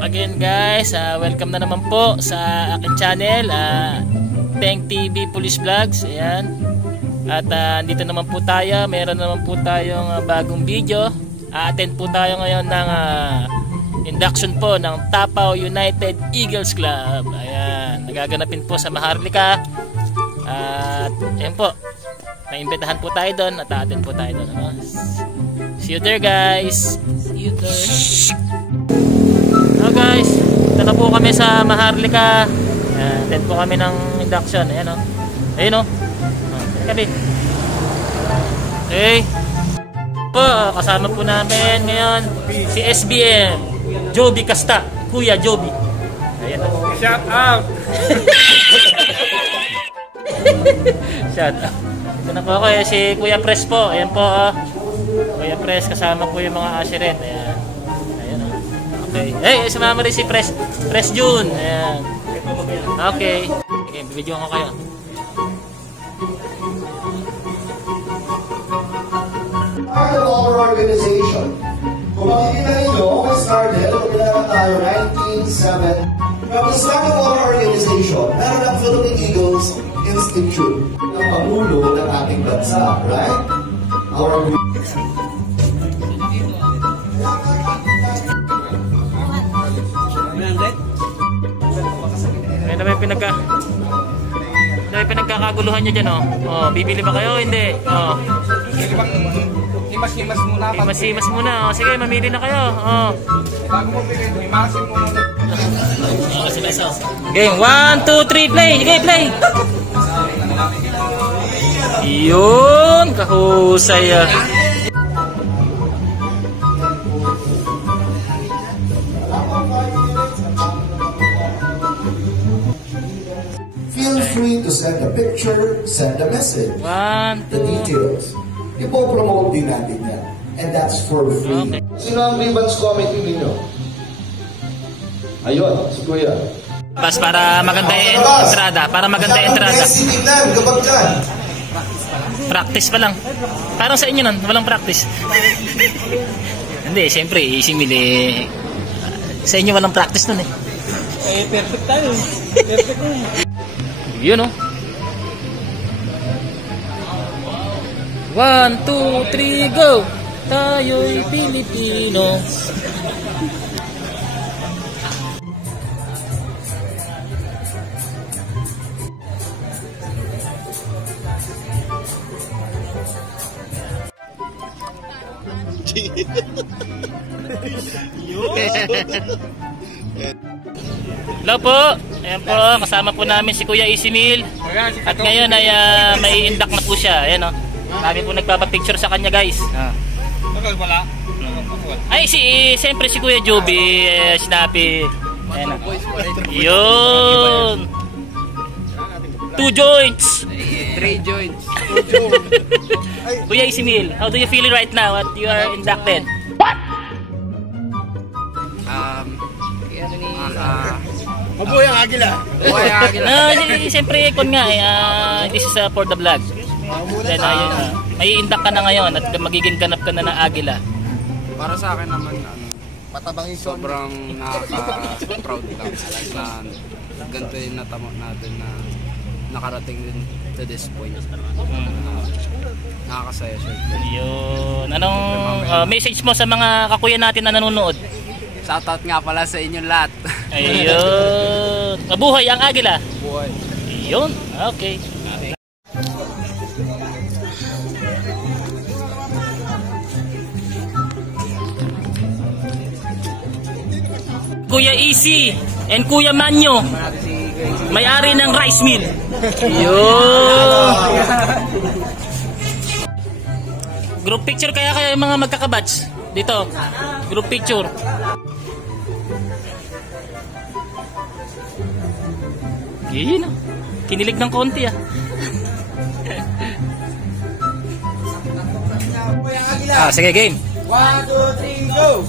Again guys, welcome na naman po sa aking channel, Teng TV Police Vlogs. Ayan. At dito naman po tayo, meron naman po tayong bagong video. Attend po tayo ngayon ng induction po ng Tapao United Eagles Club. Ayan, nagaganapin po sa Maharlika. At ayan po, naimbitahan po tayo doon at attend po tayo doon. See you there guys. See you there. Hello guys, ito na po kami sa Maharlika. Attend po kami ng induction. Ayan o. Ayun o. Kabi. Okay. Po, kasama po namin ngayon si SBM Joby Casta, Kuya Joby. Ayan o. Shout out. Shout out. Ito na po ako si Kuya Press po. Ayan po o. Kuya Press, kasama po yung mga asheret. Ayan. Ayan o. Okay. Hey, sumama rin si Press June. Ayan. Okay. Okay, bibidyo ko kayo. Our organization. Kung makikita ninyo, we started, kailangan tayo 1997. From the start of our organization, meron ang Philippine Eagles Institute. Ang pamulo ng ating bansa, right? Our Ano ba yung pinagkakaguluhan nyo dyan, oh? Oh, bibili ba kayo? Hindi. Oh. Himas-himas muna. Himas-himas muna. Oh, sige, mamili na kayo. Oh. Bago mo bilhin, himasin mo muna. Game 1, 2, 3, play! Sige, play! Yun! Kahusay ah. Feel free to send a picture, send a message. 1, 2. The details. Ipo-promote din natin yan. And that's for free. Okay. Sino ang ribbons committee ninyo? Ayun, si Kuya. Para maganda yung entrada. Para maganda yung entrada. Practice pa lang. Parang sa inyo nun, walang practice. Hindi, siyempre, isimili. Sa inyo walang practice nun eh. Eh, perfect tayo. Perfect na eh. Yun oh. 1, 2, 3, go! Tayo'y Pilipino. Hello po. Ayan po, kasama po namin si Kuya Isimil. At ngayon ay may induct na po siya. Ayan o. Kami po nagpapapicture sa kanya guys. Wala. Ay, siyempre si Kuya Joby, Snappy. Ayan o. Yun. 2 joints. 3 joints. Kuya Isimil, how do you feel right now at you are inducted? Mabuhay ang agila. Mabuhay ang agila. Siyempre, kon nga, this is for the vlog. Then, may induct ka na ngayon at magiging ganap ka na ng agila. Para sa akin naman, sobrang nakaka-proud lang na ganito yung natamo natin na nakarating din to this point. Nakakasaya siya. Yun. Anong message mo sa mga kakuya natin na nanonood? Shoutout nga pala sa inyong lahat. Ayun. Mabuhay ang agila. Buhay. Ayun. Okay. Kuya Easy and Kuya Manyo, may-ari ng rice mill. Ayun. Group picture kaya mga magkakabats dito. Group picture. Yun o. Kinilig ng konti ah. Sige, game. 1, 2, 3, go!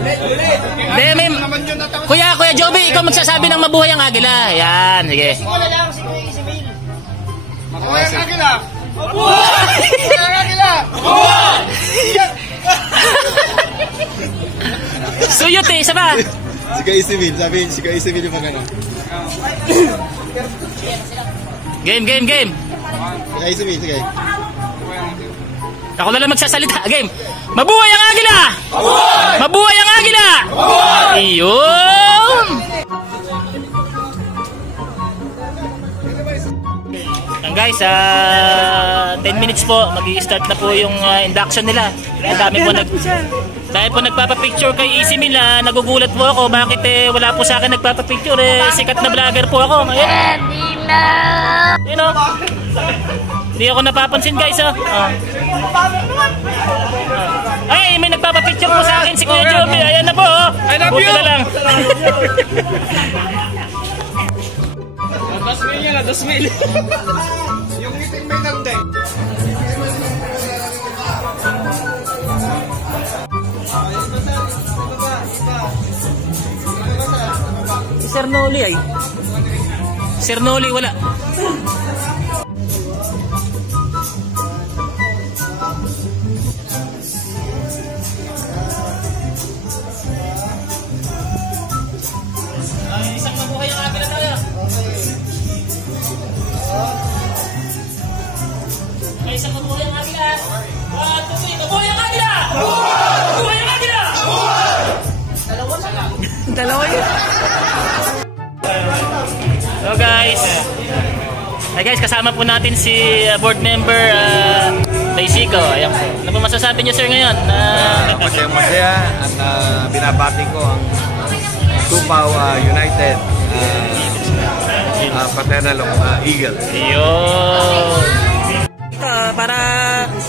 Ulit. Kuya Joby, ikaw magsasabi ng mabuhay ang agila. Ayan, sige. Wala lang si Kuya Isabel. Mabuhay ang agila! Mabuhay! Mabuhay ang agila! Mabuhay! Suyot eh, isa pa. Si Kaisivil, sabi si Kaisivil yung magana. Game. Si Kaisivil, sige. Ako na lang magsasalita. Game. Mabuhay ang Agila! Mabuhay ang Agila! Iyon! Yan guys, 10 minutes po, mag-i-start na po yung induction nila. Dahil po nagpapapicture kay Easy Meal, nagugulat po ako bakit wala po sa akin nagpapapicture. Sikat na vlogger po ako. Ngayon, you know, hindi ako napapansin guys. Ay, may nagpapapicture po sa akin si Kuya Joby. Ayan na po. I love you. Na lang. 2,000 yan, 2,000. Yung iting may nagday. Si Sir Noli ay. Sir Noli wala. Isang mabuhay ang Agila tayo. Okay, isang mabuhay ang Agila. 1, 2, 3, mabuhay ang Agila! Mabuhay ang Agila! Dalawa yun. Hello guys. Hey guys, kasama po natin si board member Daisico. Ayan po. Ano po masasabi niyo sir ngayon? Masaya at binabati ko ang Tupaw United Fraternal Eagle. Ayun. Para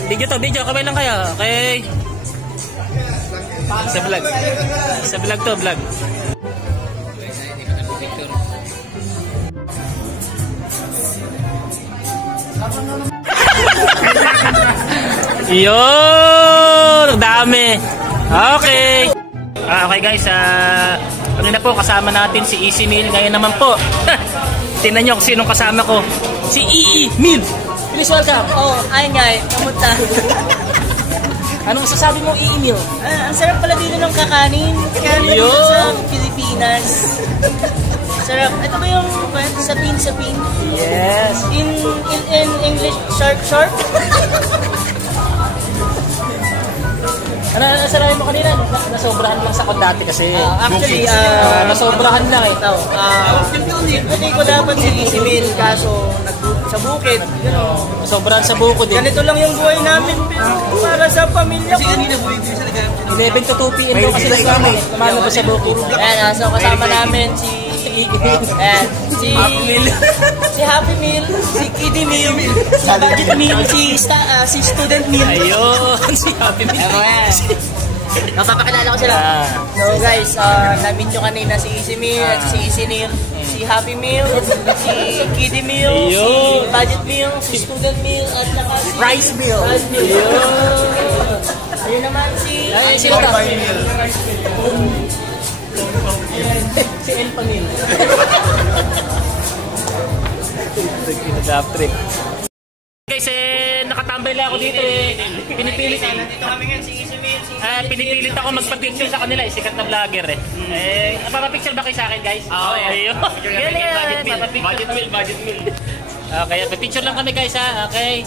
video kamay lang kayo. Okay. Sa vlog to, vlog. Yun! Dami! Okay! Okay guys, kanina po kasama natin si Easy Meal. Ngayon naman po, tingnan nyo kung sinong kasama ko. Si EE Meal! Please welcome! Oh, ayun nga eh. Kamusta? Anong masasabi mo, EE Meal? Ang sarap pala dito ng kakanin. Kakanin dito Ayun. sa Pilipinas. Sarap. Ito ba yung sapin? Yes! In English, sharp? Ano nasarayan mo kanina? Nasobrahan lang sa dati kasi. Actually, nasobrahan lang eh. hindi ko dapat si Easy Meal kaso sa bukid. You know, Nasobrahan sa buko din. ganito lang yung buhay namin para sa pamilya ko. 11 to 2 p.m. daw kasi nagkama eh. Kumano ba sa bukid? Ayan, so kasama namin si Ayan, si Happy Meal, si Kiddie Meal, si Budget Meal, si Student Meal. Ayun, si Happy Meal. Napapakilala ko sila. So guys, na-meet nyo kanina si Easy Meal, si Easy Meal, si Happy Meal, si Kiddie Meal, si Ayun. Budget Meal, si Student Meal, at saka si Rice Meal. Rice Meal. Ayun naman si... Ay, sino to? Si El Pamil. Trip. Guys, nakatambay lang ako dito eh. Pinipilit. Dito kami ngayon si Easy Meal, si... Pinipilit ako magpa-picture sa kanila eh. Sikat na vlogger eh. Napapapicture ba kayo sa akin guys? Oo. Ayun. Budget meal. Okay, picture lang kami guys ha. Okay.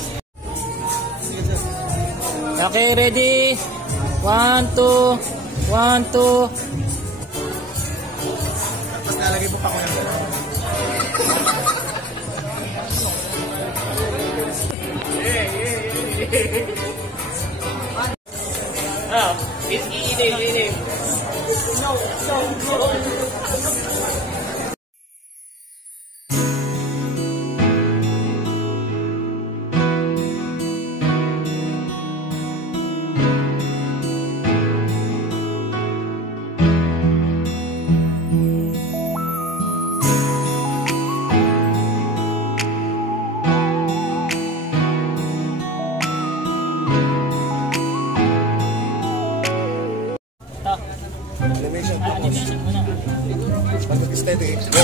Okay, ready? 1, 2. 1, 2. Nalagay mo pa ko yan. It's eating. No. Animation po. Animation muna. Pag mag-steady, go.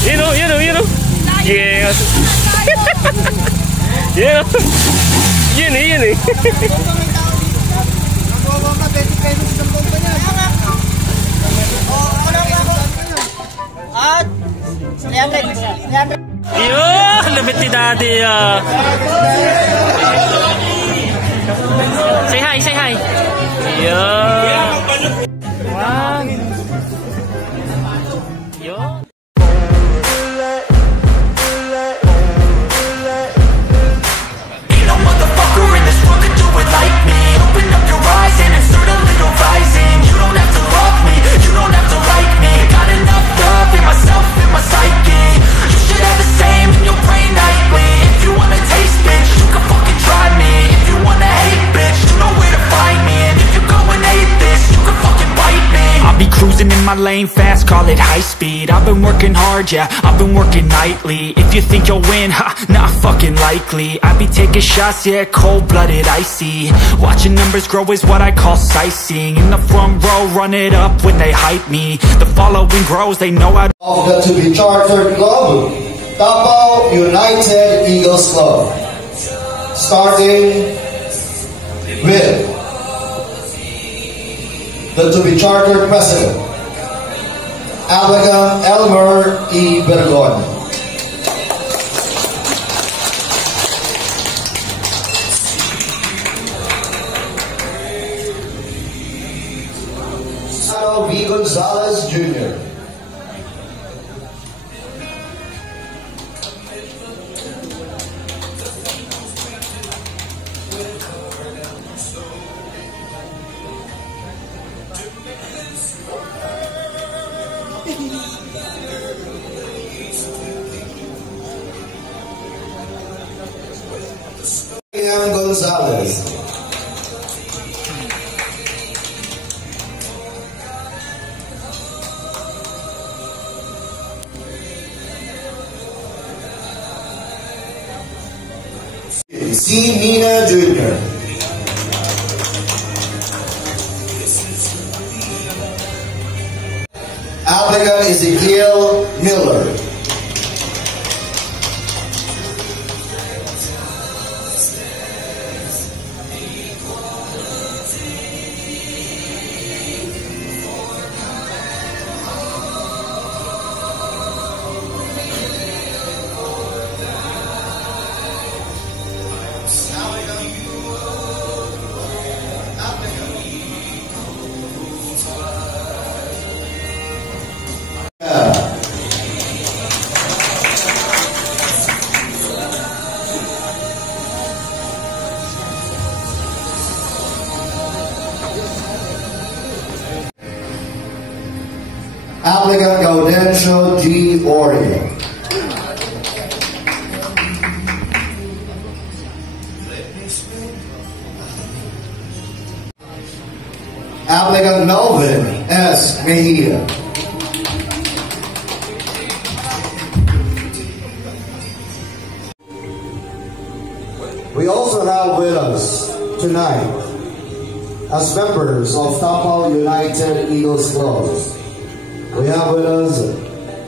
You know. Yes. Yeah. Yun eh. At 300. Yun, lupit ni Daddy. Say hi. Yun. Wow. Yun. Cruising in my lane fast, call it high speed. I've been working hard, yeah, I've been working nightly. If you think you'll win, ha, not fucking likely. I be taking shots, yeah, cold-blooded, icy. Watching numbers grow is what I call sightseeing. In the front row, run it up when they hype me. The following grows, they know how of the to be chartered club, Tapao United Eagles Club. Starting with the to be chartered president, Applicant Elmer E. Bergon. Saro V. Gonzalez Jr. Gonzalez. C. Mina Jr. Applicant Ezekiel Miller. Applicant Gaudencio G. Orio. Applicant Melvin S. Mejia. We also have with us tonight, as members of Tapao United Eagles Club, we have with us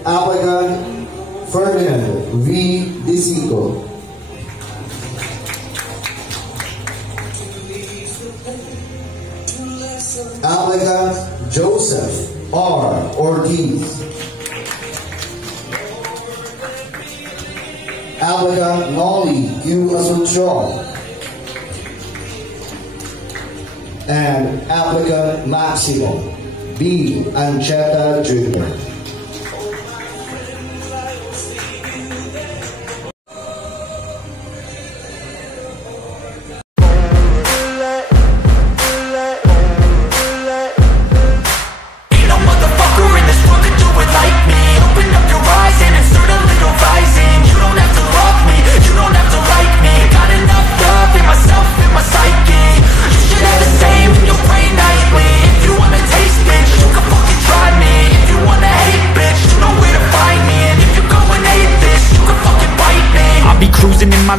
Applicant Ferdinand V. Disico. Applicant Joseph R. Ortiz. Applicant Nolly Q. Asuncion. And Applicant Maximo B. Ancheta Jr.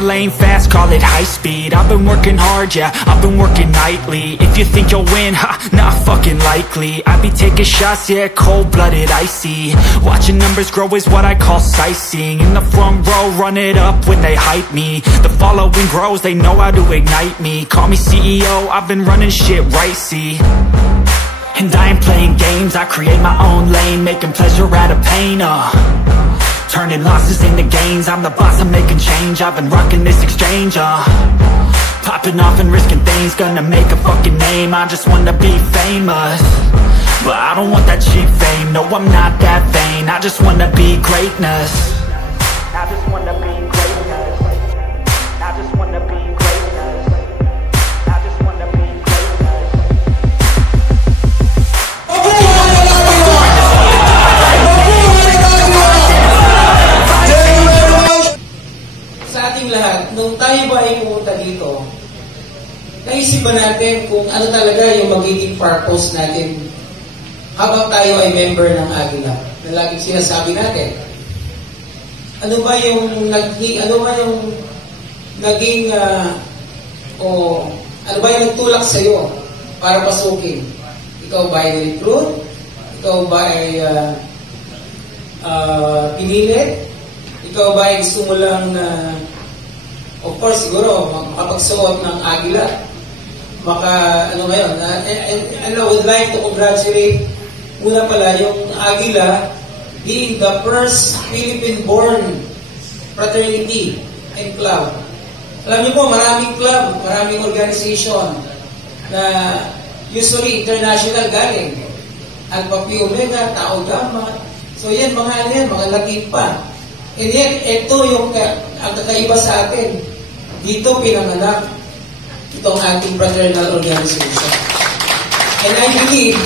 lane fast. call it high speed. I've been working hard, yeah, I've been working nightly. If you think you'll win, ha, not fucking likely. I be taking shots, yeah, cold-blooded, icy. Watching numbers grow is what I call sightseeing. In the front row, run it up when they hype me. The following grows, they know how to ignite me. Call me CEO, I've been running shit right, see. And I ain't playing games, I create my own lane, making pleasure out of pain, turning losses into gains, I'm the boss, I'm making change. I've been rocking this exchange, popping off and risking things, gonna make a fucking name. I just wanna be famous, but I don't want that cheap fame. No, I'm not that vain, I just wanna be greatness. I just wanna be greatness. I just wanna be greatness. I just wanna be greatness. Sa ating lahat, nung tayo ba ay pumunta dito, naisip ba natin kung ano talaga yung magiging purpose natin habang tayo ay member ng Agila? Na laging sinasabi natin. Ano ba yung naging ano ba yung nagtulak sa iyo para pasukin? Ikaw ba ay recruit? Ikaw ba ay pinilit? Ikaw ba ay gusto mo lang of course, siguro, makapagsuot ng Agila. Ano ngayon? And I would like to congratulate muna pala yung Agila being the first Philippine-born fraternity and club. Alam niyo po, maraming club, maraming organization na usually international galing. Alpha Phi Omega, Tau Gamma. So yan, mga lagip pa. And yet, ito yung ang kakaiba sa atin. Dito pinanganak itong ating fraternal organization. And I believe,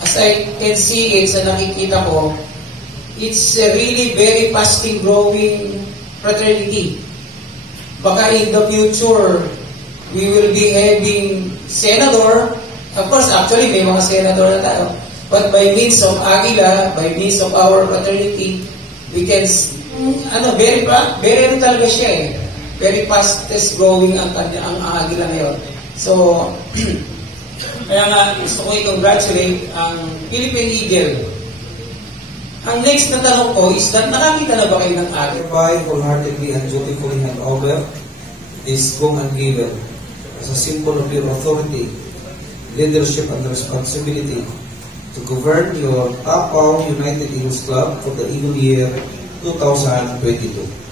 as I can see it sa nakikita ko, it's a really very fastly growing fraternity. Baka in the future, we will be having senador. Of course, actually, may mga senador na tayo. But by means of Agila, by means of our fraternity, we can, very talaga siya eh. Very fastest growing ang Agila ngayon. So, kaya nga, gusto ko i-congratulate ang Philippine Eagle. Ang next na tanong ko is that nakakita na ba kayo ng Agila? I wholeheartedly and dutifully hand over this Kung and Given as a symbol of your authority, leadership, and responsibility to govern your Tapao United Eagles Club for the Eagle year 2022.